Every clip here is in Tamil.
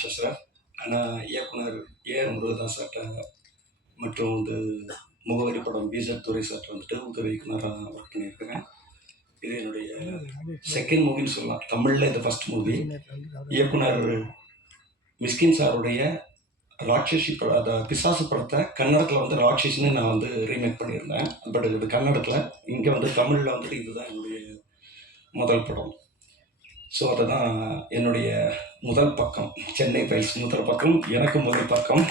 விஷயம் சார். ஆனால் இயக்குனர் ஏஆர் முருகதாஸ் சார்ட்ட மற்றும் வந்து முகவரி படம் பிஜர் துறை சார்ட்ட வந்துட்டு உதவி இயக்குனராக ஒர்க் பண்ணியிருக்கிறேன் இது என்னுடைய செகண்ட் மூவின்னு சொல்லலாம். தமிழில் இது ஃபர்ஸ்ட் மூவி இயக்குனர் மிஸ்கின் சாருடைய ராட்சசி பட அந்த பிசாசு படத்தை கன்னடத்தில் வந்து ராட்சசின்னு நான் வந்து ரீமேக் பண்ணியிருந்தேன். பட் இது கன்னடத்தில் இங்கே வந்து தமிழில் வந்துட்டு இதுதான் என்னுடைய முதல் படம். ஸோ அதுதான் என்னுடைய முதல் பக்கம். சென்னை ஃபைல்ஸ் முதல் பக்கம் எனக்கு முதல் பக்கம்.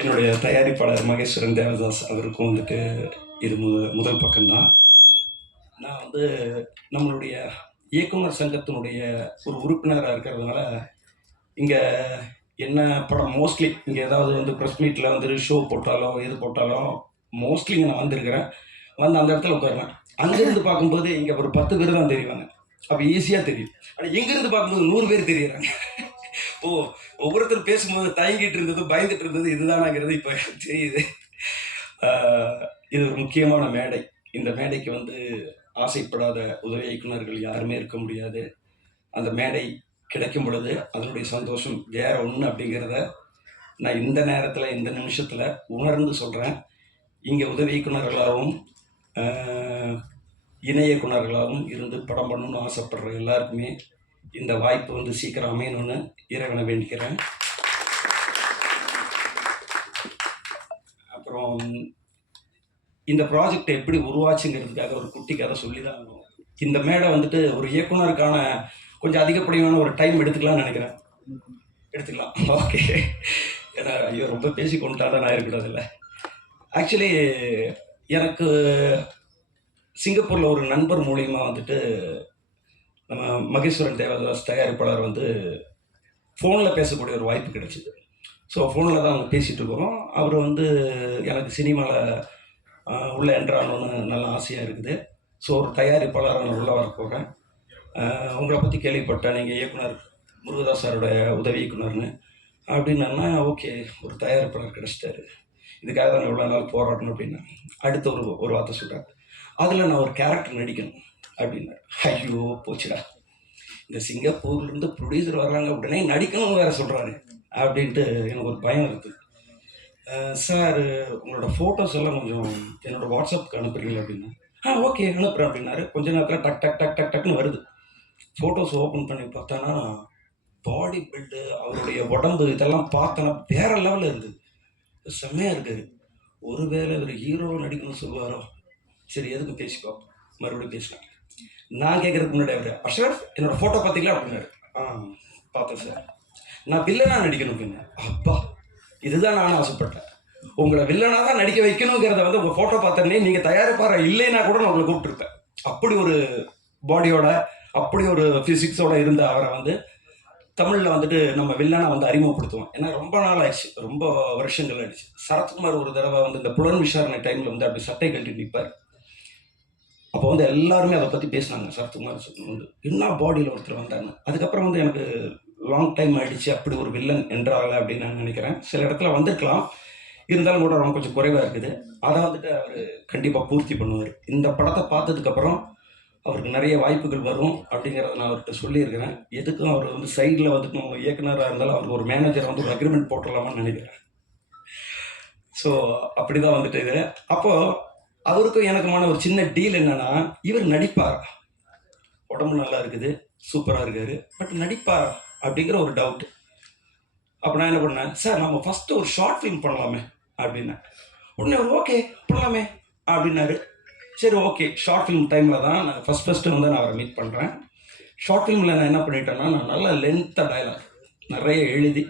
என்னுடைய தயாரிப்பாளர் மகேஸ்வரன் தேவதாஸ் அவருக்கும் வந்துட்டு இது மு முதல் பக்கம்தான். நான் வந்து நம்மளுடைய இயக்குனர் சங்கத்தினுடைய ஒரு உறுப்பினராக இருக்கிறதுனால இங்கே என்ன படம் மோஸ்ட்லி இங்கே ஏதாவது வந்து ப்ரெஸ் மீட்டில் வந்து ஷோ போட்டாலோ எது போட்டாலோ மோஸ்ட்லி இங்கே நான் வந்திருக்கிறேன். வந்து அந்த இடத்துல உட்காருவேன். அங்கேருந்து பார்க்கும்போது இங்கே ஒரு பத்து பேர் தான் தெரிவாங்க அப்போ ஈஸியாக தெரியும். ஆனால் எங்கேருந்து பார்க்கும்போது நூறு பேர் தெரியுறாங்க. ஓ ஒவ்வொருத்தர் பேசும்போது தயங்கிட்டு இருந்தது பயந்துட்டு இருந்தது இதுதானாங்கிறது இப்போ தெரியுது. இது ஒரு முக்கியமான மேடை. இந்த மேடைக்கு வந்து ஆசைப்படாத உதவி இயக்குனர்கள் யாருமே இருக்க முடியாது. அந்த மேடை கிடைக்கும் பொழுது அதனுடைய சந்தோஷம் வேற ஒன்று அப்படிங்கிறத நான் இந்த நேரத்தில் இந்த நிமிஷத்தில் உணர்ந்து சொல்கிறேன் இங்கே உதவி இயக்குநர்களாகவும் இணை இருந்து படம் பண்ணணும்னு ஆசைப்படுற எல்லாருக்குமே இந்த வாய்ப்பு வந்து சீக்கிரம் அமையணும்னு இறைவனை வேண்டிக்கிறேன். அப்புறம் இந்த ப்ராஜெக்ட் எப்படி உருவாச்சுங்கிறதுக்காக ஒரு குட்டி கதை சொல்லி தான் ஆகணும். இந்த மேடை வந்துட்டு ஒரு இயக்குனருக்கான கொஞ்சம் அதிகப்படியான ஒரு டைம் எடுத்துக்கலாம்னு நினைக்கிறேன். எடுத்துக்கலாம். ஓகே. ஏன்னா ஐயோ ரொம்ப பேசி கொண்டாட நான் இருக்கக்கூடாது இல்லை ஆக்சுவலி எனக்கு சிங்கப்பூரில் ஒரு நண்பர் மூலியமாக வந்துட்டு நம்ம மகேஸ்வரன் தேவதாஸ் தயாரிப்பாளர் வந்து ஃபோனில் பேசக்கூடிய ஒரு வாய்ப்பு கிடைச்சிது. ஸோ ஃபோனில் தான் அவங்க பேசிகிட்டு இருக்கிறோம் அவர் வந்து எனக்கு சினிமாவில் உள்ளே என்றானோன்னு நல்ல ஆசையாக இருக்குது. ஸோ ஒரு தயாரிப்பாளராக நான் உள்ளே வர போகிறேன் உங்களை பற்றி கேள்விப்பட்டேன். நீங்கள் இயக்குனர் முருகதாஸ் சாரோட உதவி இயக்குனர்னு. அப்படின்னா ஓகே ஒரு தயாரிப்பாளர் கிடச்சிட்டாரு. இதுக்காக தான் நான் இவ்வளோ நாள் போராடணும் அப்படின்னா அடுத்த ஒரு ஒரு வார்த்தை சொல்கிறேன் அதில் நான் ஒரு கேரக்டர் நடிக்கணும் அப்படின்னாரு. ஐயோ போச்சுடா. இந்த சிங்கப்பூர்லேருந்து ப்ரொடியூசர் வர்றாங்க உடனே நடிக்கணும்னு வேறு சொல்கிறாரு அப்படின்ட்டு எனக்கு ஒரு பயம் இருக்குது சார் உங்களோட ஃபோட்டோஸ் எல்லாம் கொஞ்சம் என்னோடய வாட்ஸ்அப்புக்கு அனுப்புறீங்களா அப்படின்னா. ஆ ஓகே அனுப்புகிறேன் அப்படின்னாரு. கொஞ்ச நேரத்தில் டக் டக் டக் டக் டக்னு வருது. ஃபோட்டோஸ் ஓப்பன் பண்ணி பார்த்தோன்னா பாடி பில்டு அவருடைய உடம்பு இதெல்லாம் பார்த்தோன்னா வேற லெவலில் இருந்தது செம்மையாக இருக்குது ஒருவேளை இவர் ஹீரோ நடிக்கணும்னு சொல்லுவாரோ? சரி எதுக்கு பேசிக்கோ? மறுபடியும் பேசலாம் நான் கேட்கறதுக்கு முன்னாடி அவர் அஷரஃப் என்னோட ஃபோட்டோ பார்த்தீங்களா அப்படின்னாரு ஆ. பார்த்தேன் சார். நான் வில்லனா நடிக்கணும் அப்படின்னு அப்பா இதுதான் நானும் ஆசைப்பட்டேன். உங்களை வில்லனா தான் நடிக்க வைக்கணுங்கிறத வந்து உங்கள் ஃபோட்டோ பார்த்தோன்னே நீங்கள் தயாரிப்பார இல்லைன்னா கூட நான் உங்களை கூப்பிட்டுருப்பேன். அப்படி ஒரு பாடியோட அப்படி ஒரு ஃபிசிக்ஸோட இருந்த அவரை வந்து தமிழில் வந்துட்டு நம்ம வில்லனை வந்து அறிமுகப்படுத்துவோம். ஏன்னா ரொம்ப நாள் ஆயிடுச்சு. ரொம்ப வருஷங்கள் ஆயிடுச்சு. சரத்குமார் ஒரு தடவை வந்து இந்த புலன் விசாரணை டைமில் வந்து அப்படி சட்டை கழட்டி நிற்பார் அப்போ வந்து எல்லாருமே அதை பற்றி பேசினாங்க. சரத்குமார் வந்து. என்ன பாடியில் ஒருத்தர் வந்தாங்க அதுக்கப்புறம் வந்து எனக்கு லாங் டைம் ஆகிடுச்சு அப்படி ஒரு வில்லன் என்றால அப்படின்னு நான் நினைக்கிறேன். சில இடத்துல வந்திருக்கலாம். இருந்தாலும் கூட ரொம்ப கொஞ்சம் குறைவாக இருக்குது. அதை வந்துட்டு அவர் கண்டிப்பாக பூர்த்தி பண்ணுவார். இந்த படத்தை பார்த்ததுக்கப்புறம் அவருக்கு நிறைய வாய்ப்புகள் வரும் அப்படிங்கிறத நான் அவர்கிட்ட சொல்லியிருக்கிறேன். எதுக்கும் அவர் வந்து சைடில் வந்துட்டு நம்ம இயக்குனராக இருந்தாலும் அவருக்கு ஒரு மேனேஜர் வந்து ஒரு அக்ரிமெண்ட் போட்டுடலாமான்னு நினைக்கிறேன். ஸோ அப்படி தான் வந்துட்டு இது. அப்போது அவருக்கும் எனக்குமான ஒரு சின்ன டீல் என்னன்னா இவர் நடிப்பார்? உடம்பு நல்லா இருக்குது சூப்பராக இருக்காரு. பட் நடிப்பார்? அப்படிங்கிற ஒரு டவுட் அப்போ நான் என்ன பண்ணேன்? சார் நம்ம ஃபஸ்ட்டு ஒரு ஷார்ட் ஃபிலிம் பண்ணலாமே அப்படின்னேன். உடனே அவர் ஓகே பண்ணலாமே அப்படின்னாரு. சரி ஓகே ஷார்ட் ஃபிலிம் டைமில் தான் நான் ஃபஸ்ட் ஃபஸ்ட்டு வந்து நான் அவரை மீட் பண்ணுறேன் ஷார்ட் ஃபிலிமில் நான் என்ன பண்ணிட்டேன்னா நான் நல்ல லென்த்தாக டயலாக் நிறைய எழுதி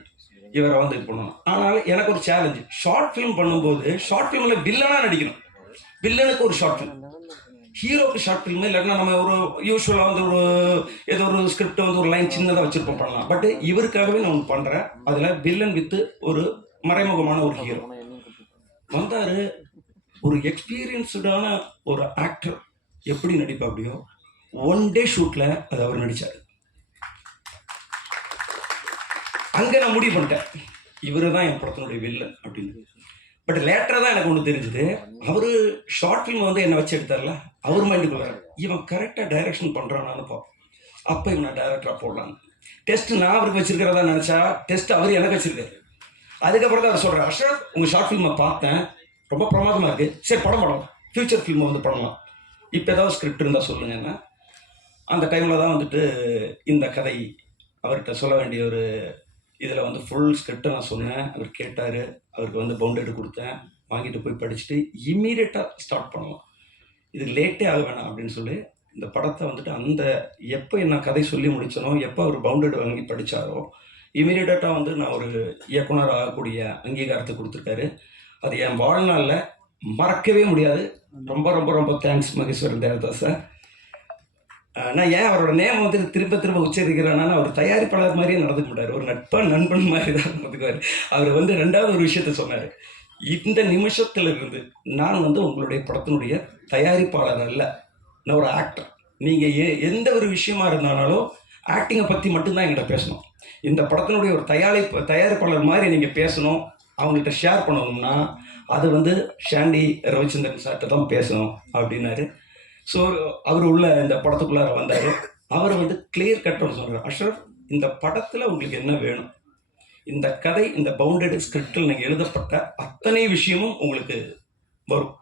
இவரை வந்து இது பண்ணணும். ஆனால் எனக்கு ஒரு சேலஞ்சு ஷார்ட் ஃபிலிம் பண்ணும்போது ஷார்ட் ஃபிலிமில் வில்லனாக நடிக்கணும். வில்லனுக்கு ஒரு ஷார்ட் ஃபிலிம் ஹீரோக்கு ஷார்ட் ஃபிலிம் இல்லைன்னா நம்ம ஒரு யூஸ்வலாக வந்து ஒரு ஏதோ ஒரு ஸ்கிரிப்ட் வந்து ஒரு லைன் சின்னதாக வச்சுருப்போம் பண்ணலாம். பட் இவருக்காகவே நான் ஒன்று பண்ணுறேன் அதில் வில்லன் வித்து ஒரு மறைமுகமான ஒரு ஹீரோ வந்தார் ஒரு எக்ஸ்பீரியன்ஸ்டான ஒரு ஆக்டர் எப்படி நடிப்பா அப்படியோ ஒன் டே ஷூட்டில் அது அவர் நடித்தார் அங்கே நான் முடிவு பண்ணிட்டேன். இவர் தான் என் படத்தினுடைய வில்லன் அப்படின்னு. பட் லேட்டராக தான் எனக்கு ஒன்று தெரிஞ்சுது. அவர் ஷார்ட் ஃபிலிம் வந்து என்னை வச்சு எடுத்தார்ல? அவர் மைண்டுக்குள்ள இவன் கரெக்டாக டைரக்ஷன் பண்ணுறானான்னு பார்ப்போம். அப்போ இவனை டைரக்டராக போடலான்னு டெஸ்ட் நான் அவருக்கு வச்சிருக்கிறதா நினச்சா டெஸ்ட் அவர் எனக்கு வச்சிருக்காரு. அதுக்கப்புறம் தான் அவர் சொல்கிறார் அஷா உங்கள் ஷார்ட் ஃபிலிமை பார்த்தேன். ரொம்ப பிரமாதமாக இருக்குது சரி படம் படம். ஃப்யூச்சர் ஃபிலிமை வந்து பண்ணலாம் இப்போ ஏதாவது ஸ்கிரிப்ட் இருந்தால் சொல்லுங்கன்னா அந்த டைமில் தான் வந்துட்டு இந்த கதை அவர்கிட்ட சொல்ல வேண்டிய ஒரு இதில் வந்து ஃபுல் ஸ்கிரிப்டை நான் சொன்னேன். அவர் கேட்டார். அவருக்கு வந்து பவுண்டரி கொடுத்தேன். வாங்கிட்டு போய் படிச்சுட்டு இம்மீடியட்டாக ஸ்டார்ட் பண்ணலாம். இது லேட்டே ஆக வேணாம் அப்படின்னு சொல்லி இந்த படத்தை வந்துட்டு அந்த எப்போ நான் கதை சொல்லி முடிச்சனோ எப்போ அவர் பவுண்டட் வாங்கி படித்தாரோ இமீடியட்டாக வந்து நான் ஒரு இயக்குனர் ஆகக்கூடிய அங்கீகாரத்தை கொடுத்துருக்காரு. அது என் வாழ்நாளில் மறக்கவே முடியாது. ரொம்ப ரொம்ப ரொம்ப தேங்க்ஸ் மகேஸ்வரன் தேவதாஸ் சார் ஆனால் ஏன் அவரோட நேம் வந்து திரும்ப திரும்ப உச்சரிக்கிறானா அவர் தயாரிப்பாளர் மாதிரியே நடந்துக்க மாட்டார். ஒரு நட்பன் நண்பன் மாதிரி தான் நடந்துக்குவார். அவர் வந்து ரெண்டாவது ஒரு விஷயத்த சொன்னார். இந்த நிமிஷத்துல இருந்து நான் வந்து உங்களுடைய படத்தினுடைய தயாரிப்பாளர் அல்ல. நான் ஒரு ஆக்டர் நீங்கள் எ எந்த ஒரு விஷயமா இருந்தாலும் ஆக்டிங்கை பற்றி மட்டும்தான் எங்கிட்ட பேசணும். இந்த படத்தினுடைய ஒரு தயாரிப்பு தயாரிப்பாளர் மாதிரி நீங்கள் பேசணும். அவங்கள்ட்ட ஷேர் பண்ணணும்னா அது வந்து ஷாண்டி ரவிச்சந்திரன் சார்கிட்ட தான் பேசணும் அப்படின்னாரு. ஸோ அவர் உள்ள இந்த படத்துக்குள்ளார வந்தார். அவர் வந்து கிளியர் கட்டம் சொல்கிறார் அஷ்ரஃப் இந்த படத்தில் உங்களுக்கு என்ன வேணும்? இந்த கதை இந்த பவுண்டட் ஸ்கிரிப்டில் நீங்கள் எழுதப்பட்ட அத்தனை விஷயமும் உங்களுக்கு வரும்.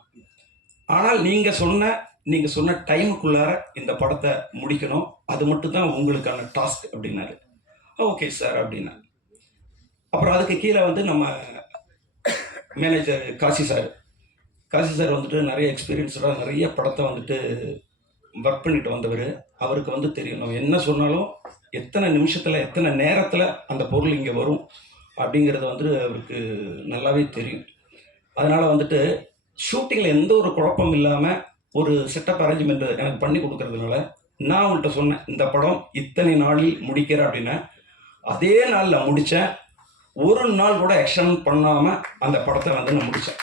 ஆனால் நீங்கள் சொன்ன நீங்கள் சொன்ன டைமுக்குள்ளார இந்த படத்தை முடிக்கணும். அது மட்டும் தான் உங்களுக்கான டாஸ்க் அப்படின்னாரு. ஓகே சார் அப்படின்னா அப்புறம் அதுக்கு கீழே வந்து நம்ம manager Kasi sir Kasi sir வந்துட்டு நிறைய எக்ஸ்பீரியன்ஸ்டாக நிறைய படத்தை வந்துட்டு ஒர்க் பண்ணிட்டு வந்தவர். அவருக்கு வந்து தெரியும். நம்ம என்ன சொன்னாலும் எத்தனை நிமிஷத்தில் எத்தனை நேரத்தில் அந்த பொருள் இங்கே வரும் அப்படிங்கிறது வந்துட்டு அவருக்கு நல்லாவே தெரியும். அதனால் வந்துட்டு ஷூட்டிங்கில் எந்த ஒரு குழப்பம் இல்லாமல் ஒரு செட்டப் அரேஞ்ச்மெண்ட் எனக்கு பண்ணி கொடுக்கறதுனால நான் அவங்கள்ட்ட சொன்னேன் இந்த படம் இத்தனை நாளில் முடிக்கிறேன் அப்படின்னா அதே நாளில் முடித்தேன் ஒரு நாள் கூட எக்ஸ்டன் பண்ணாமல் அந்த படத்தை வந்து நான் முடித்தேன்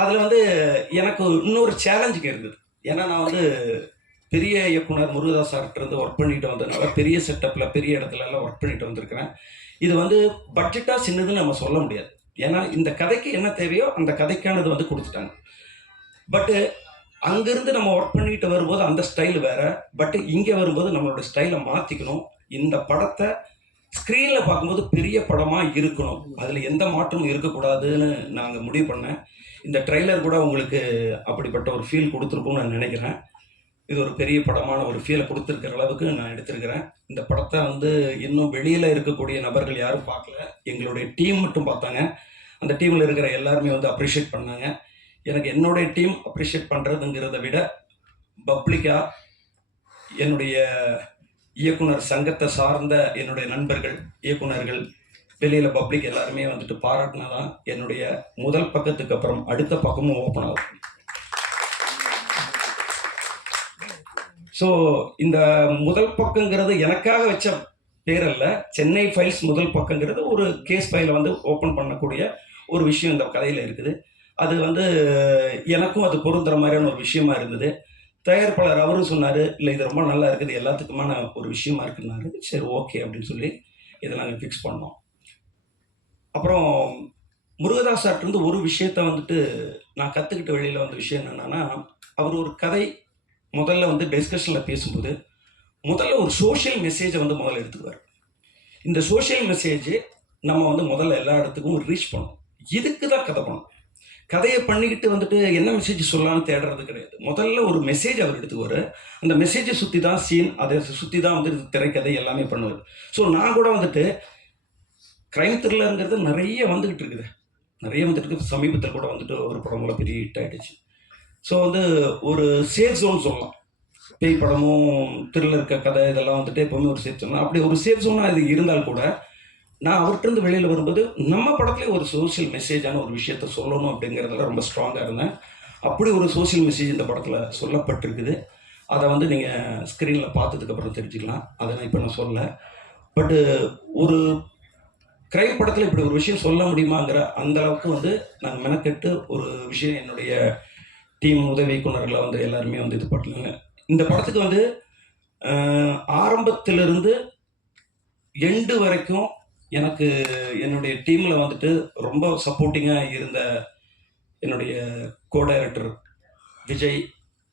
அதில் வந்து எனக்கு இன்னொரு சேலஞ்சுங்க இருந்தது. ஏன்னா நான் வந்து பெரிய இயக்குனர் முருகதாஸ் சார்கிட்ட இருந்து ஒர்க் பண்ணிட்டு வந்ததுனால பெரிய செட்டப்பில் பெரிய இடத்துல எல்லாம் ஒர்க் பண்ணிட்டு வந்திருக்கிறேன். இது வந்து பட்ஜெட்டாக சின்னதுன்னு நம்ம சொல்ல முடியாது. ஏன்னா இந்த கதைக்கு என்ன தேவையோ அந்த கதைக்கானது வந்து கொடுத்துட்டாங்க. பட்டு அங்கேருந்து நம்ம ஒர்க் பண்ணிட்டு வரும்போது அந்த ஸ்டைல் வேற. பட் இங்கே வரும்போது நம்மளோட ஸ்டைலை மாற்றிக்கணும் இந்த படத்தை ஸ்க்ரீனில் பார்க்கும்போது பெரிய படமாக இருக்கணும். அதில் எந்த மாற்றமும் இருக்கக்கூடாதுன்னு நாங்கள் முடிவு பண்ணேன். இந்த ட்ரெய்லர் கூட உங்களுக்கு அப்படிப்பட்ட ஒரு ஃபீல் கொடுத்துருக்கும்னு நான் நினைக்கிறேன். இது ஒரு பெரிய படமான ஒரு ஃபீலை கொடுத்துருக்கிற அளவுக்கு நான் எடுத்திருக்கிறேன். இந்த படத்தை வந்து இன்னும் வெளியில் இருக்கக்கூடிய நபர்கள் யாரும் பார்க்கல. எங்களுடைய டீம் மட்டும் பார்த்தாங்க. அந்த டீமில் இருக்கிற எல்லாருமே வந்து அப்ரிஷியேட் பண்ணாங்க. எனக்கு என்னுடைய டீம் அப்ரிஷியேட் பண்ணுறதுங்கிறத விட பப்ளிக்காக என்னுடைய இயக்குனர் சங்கத்தை சார்ந்த என்னுடைய நண்பர்கள் இயக்குனர்கள் வெளியில் பப்ளிக் எல்லாருமே வந்துட்டு பாராட்டினாதான் என்னுடைய முதல் பக்கத்துக்கு அப்புறம் அடுத்த பக்கமும் ஓப்பன் ஆகும். ஸோ இந்த முதல் பக்கங்கிறது எனக்காக வச்ச பேர் அல்ல சென்னை ஃபைல்ஸ் முதல் பக்கங்கிறது ஒரு கேஸ் ஃபைலை வந்து ஓப்பன் பண்ணக்கூடிய ஒரு விஷயம் இந்த கதையில் இருக்குது. அது வந்து எனக்கும் அது பொருந்துற மாதிரியான ஒரு விஷயமா இருந்தது. தயாரிப்பாளர் அவரும் சொன்னார் இல்லை இது ரொம்ப நல்லா இருக்குது எல்லாத்துக்குமான ஒரு விஷயமா இருக்குன்னாரு. சரி ஓகே அப்படின்னு சொல்லி இதை நாங்கள் ஃபிக்ஸ் பண்ணோம். அப்புறம் முருகதாஸ் சார்ட்டிருந்து ஒரு விஷயத்த வந்துட்டு நான் கற்றுக்கிட்ட வெளியில் வந்த விஷயம் என்னென்னா அவர் ஒரு கதை முதல்ல வந்து டிஸ்கஷனில் பேசும்போது முதல்ல ஒரு சோஷியல் மெசேஜை வந்து முதல்ல எடுத்துக்குவார். இந்த சோஷியல் மெசேஜ் நம்ம வந்து முதல்ல எல்லா இடத்துக்கும் ரீச் பண்ணணும். இதுக்கு தான் கதை பண்ணணும். கதையை பண்ணிக்கிட்டு வந்துட்டு என்ன மெசேஜ் சொல்லலாம்னு தேடுறது கிடையாது. முதல்ல ஒரு மெசேஜ் அவர் எடுத்துக்குவார். அந்த மெசேஜை சுற்றி தான் சீன் அதை சுற்றி தான் வந்து திரைக்கதை எல்லாமே பண்ணுவார். ஸோ நான் கூட வந்துட்டு க்ரைம் த்ரில்லருங்கிறது நிறைய வந்துக்கிட்டு இருக்குது. நிறைய வந்துட்டு இருக்கு சமீபத்தில் கூட வந்துட்டு ஒரு படமெல்லாம் பெரிய ஹிட் ஆகிடுச்சு ஸோ வந்து ஒரு சேஃப் ஜோன் சொல்லலாம். பேய் படமும் த்ரில்லர் இருக்க கதை இதெல்லாம் வந்துட்டு எப்போவுமே ஒரு சேஃப் ஜோன் அப்படி ஒரு சேஃப் ஜோனாக இது இருந்தால் கூட நான் அவர்கிட்டருந்து வெளியில் வரும்போது நம்ம படத்துலேயே ஒரு சோஷியல் மெசேஜான ஒரு விஷயத்த சொல்லணும் அப்படிங்கிறதுல ரொம்ப ஸ்ட்ராங்காக இருந்தேன். அப்படி ஒரு சோஷியல் மெசேஜ் இந்த படத்தில் சொல்லப்பட்டிருக்குது. அதை வந்து நீங்கள் ஸ்க்ரீனில் பார்த்ததுக்கப்புறம் தெரிஞ்சுக்கலாம். அதை நான் இப்போ நான் சொல்லலை. பட்டு ஒரு கிரைம் படத்தில் இப்படி ஒரு விஷயம் சொல்ல முடியுமாங்கிற அந்த அளவுக்கு வந்து நாங்கள் மெனக்கெட்டு ஒரு விஷயம் என்னுடைய டீம் உதவி இயக்குனர்களை வந்து எல்லாருமே வந்து இது பண்ணாங்க. இந்த படத்துக்கு வந்து ஆரம்பத்திலிருந்து எண்டு வரைக்கும் எனக்கு என்னுடைய டீமில் வந்துட்டு ரொம்ப சப்போர்ட்டிங்காக இருந்த என்னுடைய co director Vijay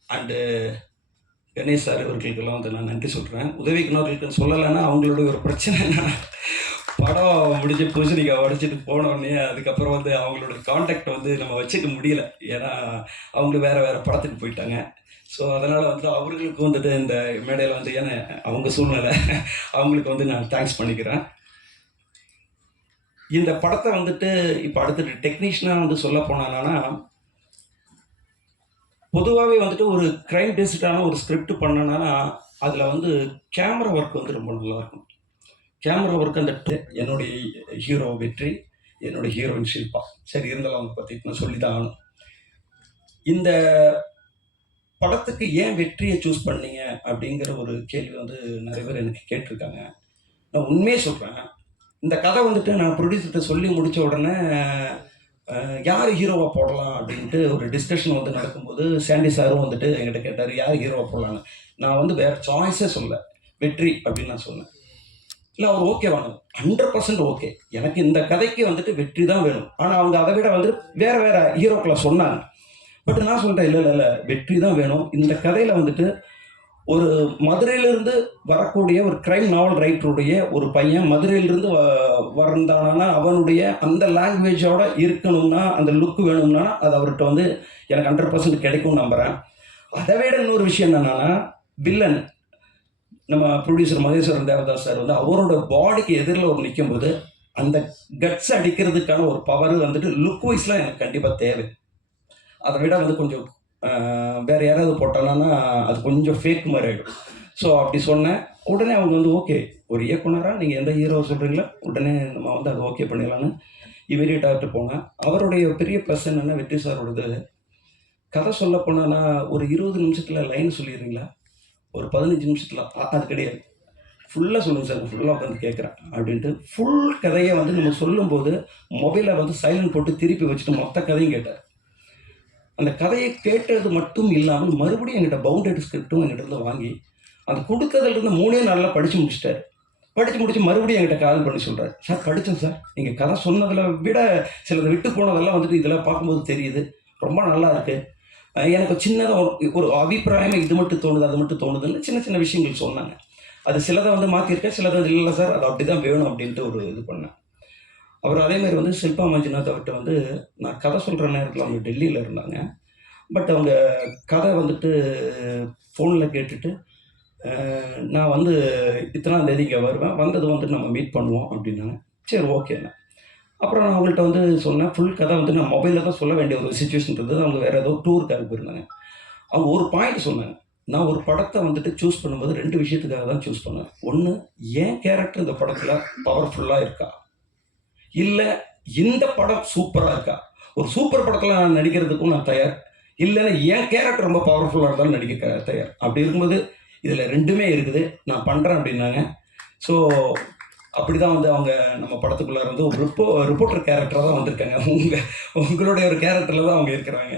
and Ganesh sir இவர்களுக்கெல்லாம் வந்து நான் நன்றி சொல்கிறேன் உதவிக்குனவர்களுக்கு சொல்லலைன்னா அவங்களுடைய ஒரு பிரச்சனை என்னன்னா படம் முடிஞ்சு பூசணிக்காய் உடச்சிட்டு போனோடனே அதுக்கப்புறம் வந்து அவங்களோட காண்டாக்ட் வந்து நம்ம வச்சுக்க முடியல. ஏன்னா அவங்க வேறு வேறு படத்துக்கு போயிட்டாங்க. ஸோ அதனால் வந்து அவர்களுக்கு வந்துட்டு இந்த மேடையில் வந்து ஏன்னா அவங்க சூழ்நிலை. அவங்களுக்கு வந்து நான் தேங்க்ஸ் பண்ணிக்கிறேன். இந்த படத்தை வந்துட்டு இப்போ அடுத்தது டெக்னீஷியனாக வந்து சொல்ல போனானா பொதுவாகவே வந்துட்டு ஒரு க்ரைம் பேஸ்டான ஒரு ஸ்கிரிப்ட் பண்ணனா அதில் வந்து கேமரா ஒர்க் வந்து ரொம்ப நல்லா இருக்கும். கேமரா ஒர்க் அந்த என்னுடைய ஹீரோ வெற்றி என்னுடைய ஹீரோயின் ஷில்பா. சரி இருந்தாலும் அவங்க பற்றி நான் சொல்லி தான் ஆகணும். இந்த படத்துக்கு ஏன் வெற்றியை சூஸ் பண்ணீங்க அப்படிங்கிற ஒரு கேள்வி வந்து நிறைய பேர் எனக்கு கேட்டிருக்காங்க. நான் உண்மையே சொல்கிறேன் இந்த கதை வந்துட்டு நான் ப்ரொடியூசர்கிட்ட சொல்லி முடித்த உடனே யார் ஹீரோவாக போடலாம் அப்படின்ட்டு ஒரு டிஸ்கஷன் வந்து நடக்கும்போது சாண்டி சாரும் வந்துட்டு என்கிட்ட கேட்டார் யார் ஹீரோவாக போடலான்னு நான் வந்து வேறு சாய்ஸே சொல்ல வெற்றி அப்படின்னு நான் சொன்னேன். இல்லை அவர் ஓகே வாங்க. ஹண்ட்ரட் பர்சன்ட் ஓகே எனக்கு இந்த கதைக்கு வந்துட்டு வெற்றி தான் வேணும். ஆனால் அவங்க அதை விட வந்து வேறு வேறு ஹீரோக்களை சொன்னாங்க. பட் நான் சொல்கிறேன் இல்லை இல்லை இல்லை. வெற்றி தான் வேணும். இந்த கதையில் வந்துட்டு ஒரு மதுரையிலிருந்து வரக்கூடிய ஒரு கிரைம் நாவல் ரைட்டருடைய ஒரு பையன் மதுரையிலிருந்து வ வந்தானா அவனுடைய அந்த லாங்குவேஜோட இருக்கணும்னா அந்த லுக் வேணும்னா அது அவர்கிட்ட வந்து எனக்கு ஹண்ட்ரட் பர்சன்ட் கிடைக்கும்னு நம்புகிறேன் அதை விட இன்னொரு விஷயம் என்னென்னா வில்லன் நம்ம ப்ரொடியூசர் மகேஸ்வரன் தேவதாஸ் சார் வந்து அவரோட பாடிக்கு எதிரில் ஒரு நிற்கும்போது அந்த கட்ஸ் அடிக்கிறதுக்கான ஒரு பவர் வந்துட்டு லுக் வைஸ்லாம் எனக்கு கண்டிப்பாக தேவை. அதை விட வந்து கொஞ்சம் வேறு வேற யாராவது போட்டானா அது கொஞ்சம் ஃபேக் மாதிரி ஆகிடும் ஸோ அப்படி சொன்னேன் உடனே அவங்க வந்து ஓகே ஒரு இயக்குனராக நீங்கள் எந்த ஹீரோ சொல்கிறீங்களோ உடனே நம்ம வந்து அதை ஓகே பண்ணிடலான்னு இமீடியட்டாகிட்டு போனேன் அவருடைய பெரிய ப்ளஸ் என்னென்னா வெற்றி சாரோடது? கதை சொல்ல போனால் ஒரு இருபது நிமிஷத்தில் லைன் சொல்லிடுறீங்களா? ஒரு பதினஞ்சு நிமிஷத்தில் அது கிடையாது. ஃபுல்லாக சொல்லுங்கள் சார் ஃபுல்லாக உட்காந்து கேட்குறேன் அப்படின்ட்டு ஃபுல் கதையை வந்து நம்ம சொல்லும்போது மொபைலை வந்து சைலண்ட் போட்டு திருப்பி வச்சுட்டு மொத்த கதையும் கேட்டார். அந்த கதையை கேட்டது மட்டும் இல்லாமல் மறுபடியும் எங்கிட்ட பவுண்டட் ஸ்கிரிப்டும் எங்கிட்ட வாங்கி அந்த கொடுத்ததுலேருந்து மூணே நாளில் படித்து முடிச்சிட்டார். படித்து முடித்து மறுபடியும் என்கிட்ட கால் பண்ணி சொல்கிறார் சார் படித்தேன் சார். நீங்கள் கதை சொன்னதில் விட சிலது விட்டு போனதெல்லாம் வந்துட்டு இதெல்லாம் பார்க்கும்போது தெரியுது. ரொம்ப நல்லா இருக்குது எனக்கு சின்னதாக ஒரு ஒரு இது மட்டும் தோணுது அது மட்டும் தோணுதுன்னு சின்ன சின்ன விஷயங்கள் சொன்னாங்க. அது சிலதை வந்து மாற்றிருக்கேன் சிலதை வந்து இல்லை சார் அது அப்படி தான் வேணும் அப்படின்ட்டு ஒரு இது பண்ணேன். அப்புறம் அதேமாதிரி வந்து ஷில்பா மஞ்சுநாத் அவர்கிட்ட வந்து நான் கதை சொல்கிற நேரத்தில் அவங்க டெல்லியில் இருந்தாங்க. பட் அவங்க கதை வந்துட்டு ஃபோனில் கேட்டுட்டு நான் வந்து இத்தனாம் தேதி இங்கே வருவேன் வந்தது வந்து நம்ம மீட் பண்ணுவோம் அப்படின்னாங்க. சரி ஓகேண்ணே அப்புறம் நான் அவங்கள்ட்ட வந்து சொன்னேன் ஃபுல் கதை வந்து நான் மொபைலில் தான் சொல்ல வேண்டிய ஒரு சுச்சுவேஷன் இருந்தது அவங்க வேறு ஏதோ டூருக்காக போயிருந்தாங்க. அவங்க ஒரு பாயிண்ட் சொன்னாங்க. நான் ஒரு படத்தை வந்துட்டு சூஸ் பண்ணும்போது ரெண்டு விஷயத்துக்காக தான் சூஸ் பண்ணுவேன் ஒன்று ஏன் கேரக்டர் இந்த படத்தில் பவர்ஃபுல்லாக இருக்கா? இல்லை இந்த படம் சூப்பராக இருக்கா? ஒரு சூப்பர் படத்தில் நான் நடிக்கிறதுக்கும் நான் தயார். இல்லைன்னா என் கேரக்டர் ரொம்ப பவர்ஃபுல்லாக இருந்தாலும் நடிக்க தயார். அப்படி இருக்கும்போது இதில் ரெண்டுமே இருக்குது. நான் பண்ணுறேன் அப்படின்னாங்க. ஸோ அப்படி தான் வந்து அவங்க நம்ம படத்துக்குள்ளே வந்து ஒரு ரிப்போ ரிப்போர்ட்டர் கேரக்டராக தான் வந்திருக்காங்க. உங்கள் உங்களுடைய ஒரு கேரக்டரில் தான் அவங்க இருக்கிறாங்க.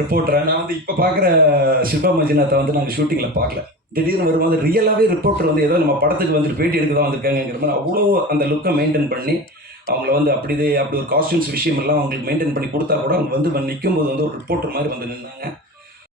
ரிப்போர்ட்டரை நான் வந்து இப்போ பார்க்குற சில்பா மஞ்சுநாத்தை வந்து நாங்கள் ஷூட்டிங்கில் பார்க்கல திடீர்னு வரும்போது ரியலாகவே ரிப்போர்ட்டர் வந்து ஏதோ நம்ம படத்துக்கு வந்துட்டு பேட்டி எடுக்க தான் வந்திருக்காங்கிற மாதிரி அவ்வளோ அந்த லுக்கை மெயின்டைன் பண்ணி அவங்கள வந்து அப்படியே அப்படி ஒரு காஸ்டியூம்ஸ் விஷயம் எல்லாம் அவங்களுக்கு மெயின்டைன் பண்ணி கொடுத்தா கூட அவங்க வந்து நிற்கும் போது வந்து ஒரு ரிப்போர்ட்டர் மாதிரி வந்து நின்னாங்க.